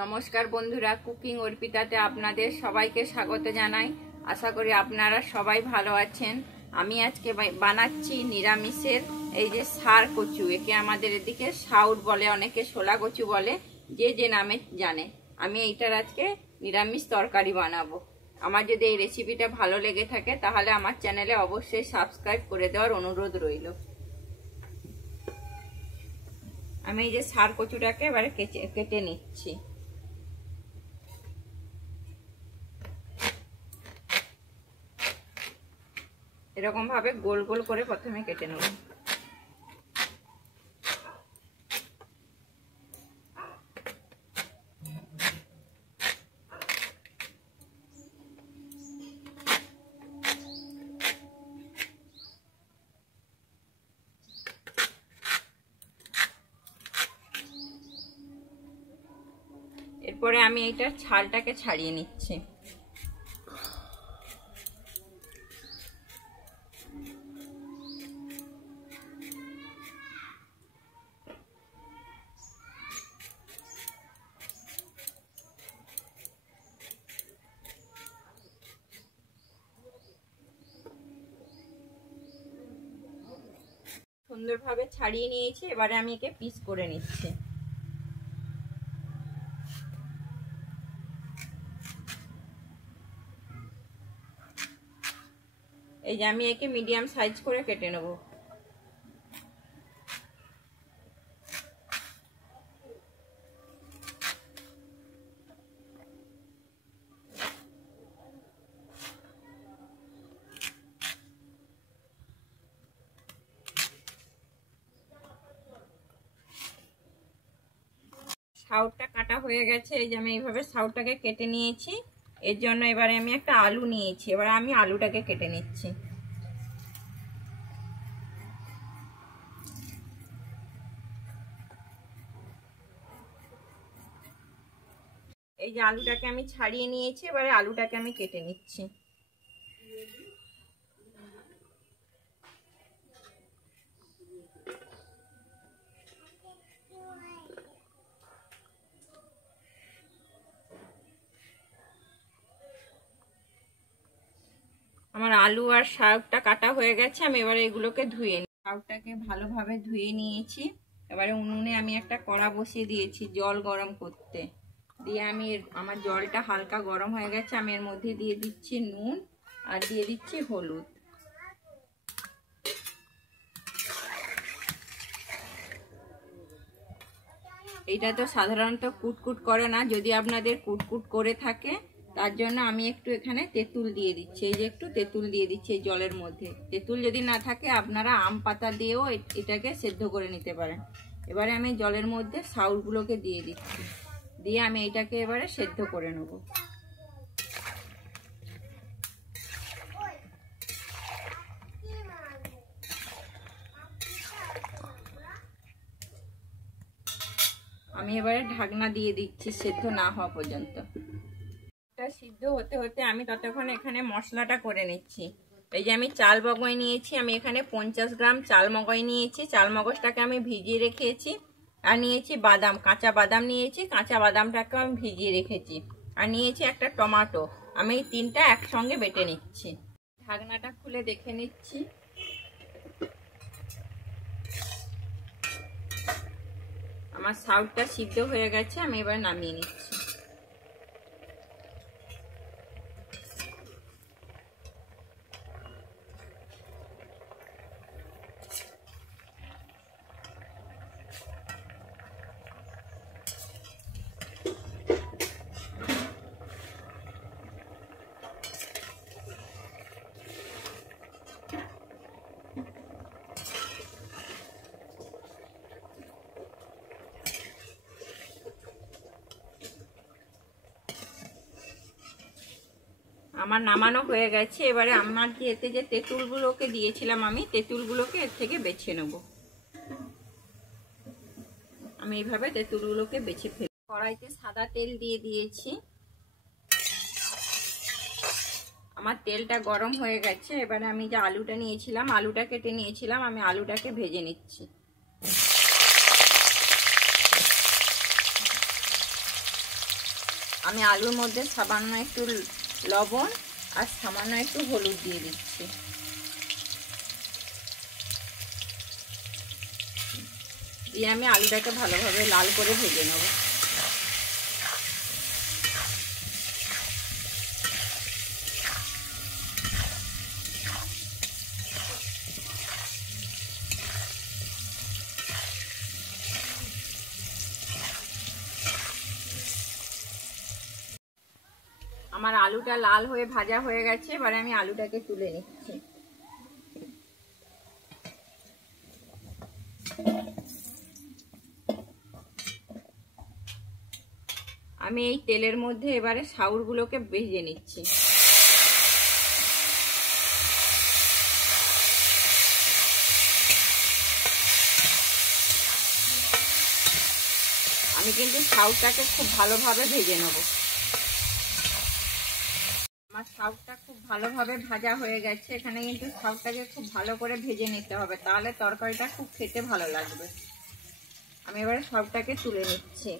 নমস্কার বন্ধুরা, কুকিং অর্পিতাতে আপনাদের সবাইকে স্বাগত জানাই। আশা করি আপনারা সবাই ভালো আছেন। আমি আজকে বানাচ্ছি নিরামিষের এই যে সার কচু। একে আমাদের এদিকে সাউট বলে, অনেকে শোলা কচু বলে, যে যে নামে জানে। আমি এইটার আজকে নিরামিষ তরকারি বানাবো। আমার যদি এই রেসিপিটা ভালো লেগে থাকে তাহলে আমার চ্যানেলে অবশ্যই সাবস্ক্রাইব করে দেওয়ার অনুরোধ রইল। আমি এই যে সার কচুটাকে এবারে কেটে নিচ্ছি। এরকম ভাবে গোল গোল করে প্রথমে কেটে নেব। এরপরে আমি এইটার ছালটাকে ছাড়িয়ে নিচ্ছি। সুন্দরভাবে ছাড়িয়ে নিয়েছি। এবারে আমি একে পিস করে নিচ্ছি। এই যে আমি একে মিডিয়াম সাইজ করে কেটে নেব। সাউটটা কাটা হয়ে গেছে। এই যে আমি এইভাবে সাউটটাকে কেটে নিয়েছি। এর জন্য এবারে আমি একটা আলু নিয়েছি। এবারে আমি আলুটাকে কেটে নিচ্ছি। এই যে আলুটাকে আমি ছাড়িয়ে নিয়েছি। এবারে আলুটাকে আমি কেটে নিচ্ছি। আমার আলু আর শাকটা কাটা হয়ে গেছে। আমি এবারে এগুলোকে ধুয়ে নিই। শাকটাকে ভালোভাবে ধুয়ে নিয়েছি। এবারে উনুনে আমি একটা কড়া বসিয়ে দিয়েছি জল গরম করতে। দিয়ে আমি আমার জলটা হালকা গরম হয়ে গেছে। আমি এর মধ্যে দিয়ে দিচ্ছি নুন আর দিয়ে দিচ্ছি হলুদ। এইটা তো সাধারণত কুটকুট করে না। যদি আপনাদের কুটকুট করে থাকে তার জন্য আমি একটু এখানে তেঁতুল দিয়ে দিচ্ছি। এই যে একটু তেঁতুল দিয়ে দিচ্ছি এই জলের মধ্যে। তেঁতুল যদি না থাকে আপনারা আম পাতা দিয়েও এটাকে সেদ্ধ করে নিতে পারেন। এবারে আমি জলের মধ্যে সাউটগুলোকে দিয়ে দিচ্ছি। দিয়ে আমি এটাকে এবারে সেদ্ধ করে নেব। আমি এবারে ঢাকনা দিয়ে দিচ্ছি সেদ্ধ না হওয়া পর্যন্ত। সিদ্ধ হতে হতে আমি ততক্ষণ এখানে মশলাটা করে নিচ্ছি। এই যে আমি চাল মগজ নিয়েছি। আমি এখানে 50 গ্রাম চাল মগজ নিয়েছি। চাল মগজটাকে আমি ভিজিয়ে রেখেছি। আর নিয়েছি বাদাম, কাঁচা বাদাম নিয়েছি। কাঁচা বাদামটাকে আমি ভিজিয়ে রেখেছি। আর নিয়েছি একটা টমেটো। আমি এই তিনটা একসঙ্গে বেটে নিচ্ছি। ঢাকনাটা খুলে দেখে নিচ্ছি। আমার সাউটটা সিদ্ধ হয়ে গেছে। আমি এবার নামিয়ে নিচ্ছি। আমার নামানো হয়ে গেছে। এবারে আমার এতে যে তেঁতুলগুলোকে দিয়েছিলাম আমি তেঁতুলগুলোকে এর থেকে বেছে নেব। আমি এইভাবে তেঁতুলগুলোকে বেছে ফেলি। কড়াইতে সাদা তেল দিয়ে দিয়েছি। আমার তেলটা গরম হয়ে গেছে। এবারে আমি যে আলুটা নিয়েছিলাম, আলুটা কেটে নিয়েছিলাম, আমি আলুটাকে ভেজে নিচ্ছি। আমি আলুর মধ্যে সামান্য একটু লবণ আর সামান্য একটু হলুদ দিয়ে দিচ্ছি। দিয়ে আমি আলুটাকে ভালোভাবে লাল করে ভেজে নেব। আমার আলুটা লাল হয়ে ভাজা হয়ে গেছে, এবারে আমি আলুটাকে তুলে নিচ্ছি। আমি এই তেলের মধ্যে এবারে সাউরগুলোকে ভেজে নিচ্ছি। আমি কিন্তু সাউরটাকে খুব ভালোভাবে ভেজে নেব। আমার সাউরটা খুব ভালোভাবে ভাজা হয়ে গেছে। এখানে কিন্তু সাউরটাকে খুব ভালো করে ভেজে নিতে হবে, তাহলে তরকারিটা খুব খেতে ভালো লাগবে। আমি এবারে সাউরটাকে তুলে নিচ্ছি।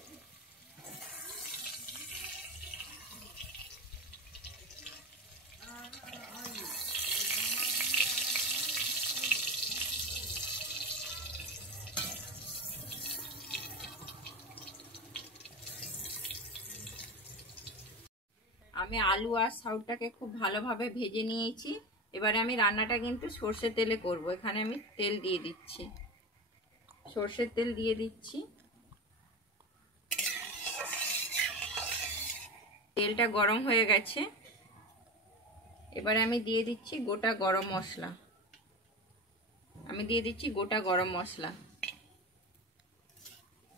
আমি আলু আর সাউরটাকে খুব ভালোভাবে ভেজে নিয়েছি। এবারে আমি রান্নাটা কিন্তু সর্ষের তেলে করব। এখানে আমি তেল দিয়ে দিচ্ছি, সর্ষের তেল দিয়ে দিচ্ছি। তেলটা গরম হয়ে গেছে, এবারে আমি দিয়ে দিচ্ছি গোটা গরম মশলা। আমি দিয়ে দিচ্ছি গোটা গরম মশলা।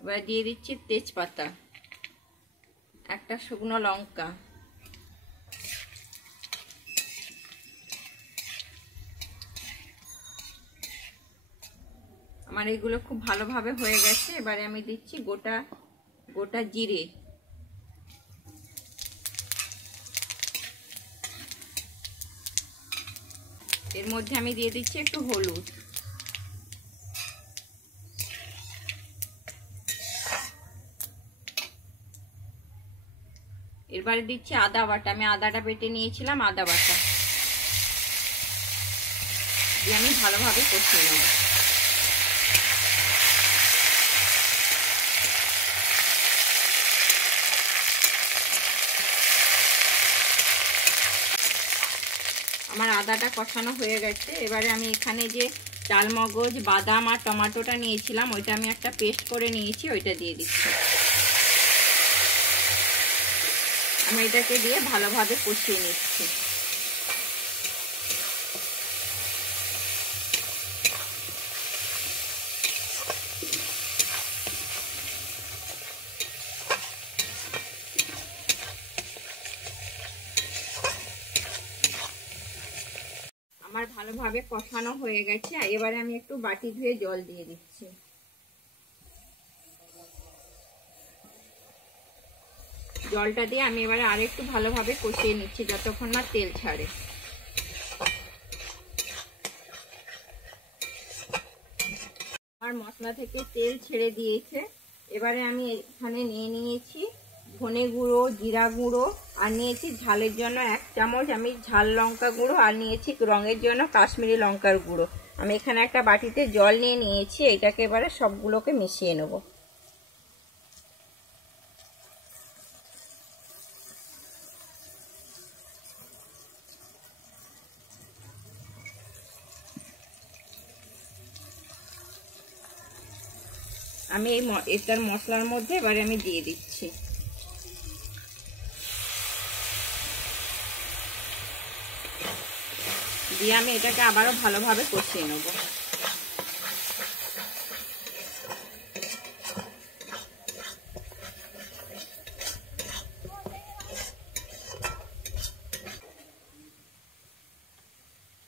এবারে দিয়ে দিচ্ছি তেজপাতা, একটা শুকনো লঙ্কা, আমার এইগুলো খুব ভালোভাবে হয়ে গেছে। এবারে আমি দিচ্ছি গোটা গোটা জিরে, এর মধ্যে আমি দিয়ে দিচ্ছি একটু হলুদ, এবারে দিচ্ছি আদা বাটা। আমি আদাটা বেটে নিয়েছিলাম, আদা বাটা দিয়ে আমি ভালোভাবে কষিয়ে নেব। আমার আদাটা কষানো হয়ে গেছে। এবারে আমি এখানে যে চালমগজ, বাদাম আর টমেটোটা নিয়েছিলাম, ওইটা আমি একটা পেস্ট করে নিয়েছি, ওইটা দিয়ে দিচ্ছি। আমি এটাকে দিয়ে ভালোভাবে কষিয়ে নিচ্ছি। আমার ভালোভাবে কষানো হয়ে গেছে। এবারে আমি একটু বাটি ধুয়ে জল দিয়ে দিচ্ছি। জলটা দিয়ে আমি এবারে আরেকটু ভালোভাবে কষিয়ে নিচ্ছি যতক্ষণ না তেল ছাড়ে। আমার মশলা থেকে তেল ছেড়ে দিয়েছে। এবারে আমি এখানে নিয়ে নিয়েছি ধনে গুঁড়ো, জিরা গুঁড়ো, আর নিয়েছি ঝালের জন্য 1 চামচ আমি ঝাল লঙ্কা গুঁড়ো, আর নিয়েছি রঙের জন্য কাশ্মীরি লঙ্কার গুঁড়ো। আমি এখানে একটা বাটিতে জল নিয়ে নিয়েছি, এটাকে এবারে সবগুলোকে মিশিয়ে নেব। আমি এটার মশলার মধ্যে এবারে আমি দিয়ে দিচ্ছি। দিয়ে আমি এটাকে আবারও ভালোভাবে কষিয়ে নেব।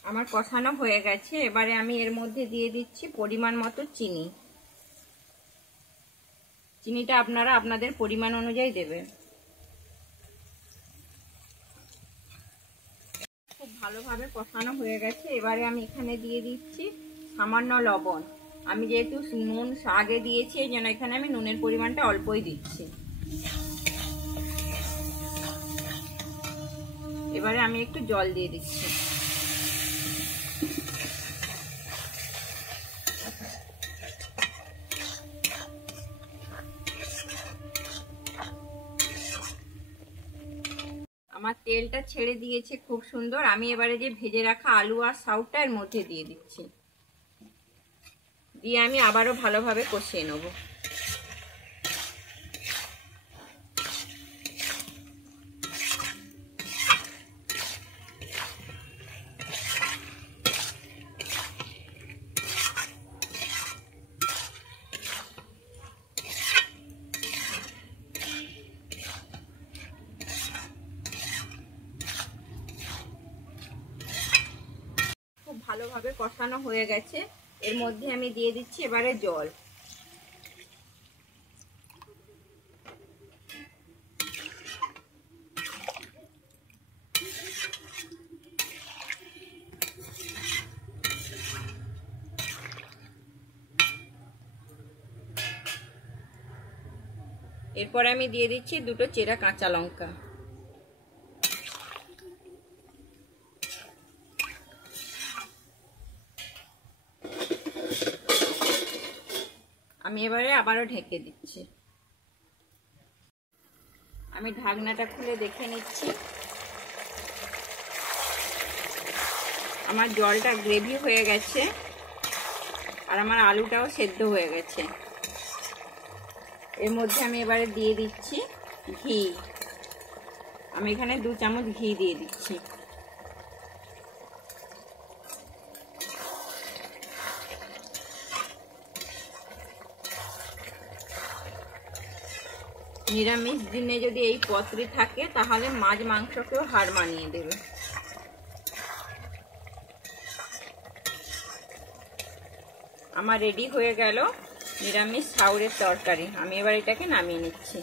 আমার কষানো হয়ে গেছে। এবারে আমি এর মধ্যে দিয়ে দিচ্ছি পরিমাণ মতো চিনি। চিনিটা আপনারা আপনাদের পরিমাণ অনুযায়ী দেবেন। খুব ভালোভাবে কষানো হয়ে গেছে। এবারে আমি এখানে দিয়ে দিচ্ছি সামান্য লবণ। আমি যেহেতু নুন আগে দিয়েছি, এই জন্য এখানে আমি নুনের পরিমাণটা অল্পই দিচ্ছি। এবারে আমি একটু জল দিয়ে দিচ্ছি। আমার তেলটা ছেড়ে দিয়েছে খুব সুন্দর। আমি এবারে যে ভেজে রাখা আলু আর সাউটা এর মধ্যে দিয়ে দিচ্ছি, দিয়ে আমি আবারও ভালোভাবে কষিয়ে নেব। খুব ভালোভাবে কষানো হয়ে গেছে। এর মধ্যে আমি দিয়ে দিচ্ছি এবারে জল। এরপরে আমি দিয়ে দিচ্ছি দুটো চেরা কাঁচা লঙ্কা। আমি এবারে আবারও ঢেকে দিচ্ছি। আমি ঢাকনাটা খুলে দেখে নিচ্ছি। আমার জলটা গ্রেভি হয়ে গেছে আর আমার আলুটাও সেদ্ধ হয়ে গেছে। এর মধ্যে আমি এবারে দিয়ে দিচ্ছি ঘি। আমি এখানে 2 চামচ ঘি দিয়ে দিচ্ছি। নিরামিষ দিনে যদি এই পদটি থাকে তাহলে মাছ মাংসকেও হার মানিয়ে দেবে। আমার রেডি হয়ে গেল নিরামিষ সাউরের তরকারি। আমি এবার এটাকে নামিয়ে নিচ্ছি।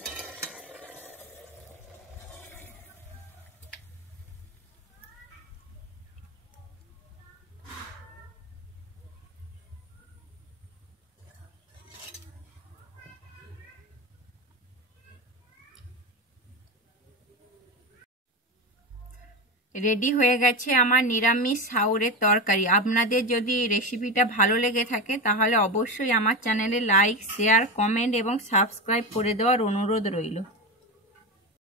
রেডি হয়ে গেছে আমার নিরামিষ সাউরের তরকারি। আপনাদের যদি এই রেসিপিটা ভালো লেগে থাকে তাহলে অবশ্যই আমার চ্যানেলে লাইক, শেয়ার, কমেন্ট এবং সাবস্ক্রাইব করে দেওয়ার অনুরোধ রইল।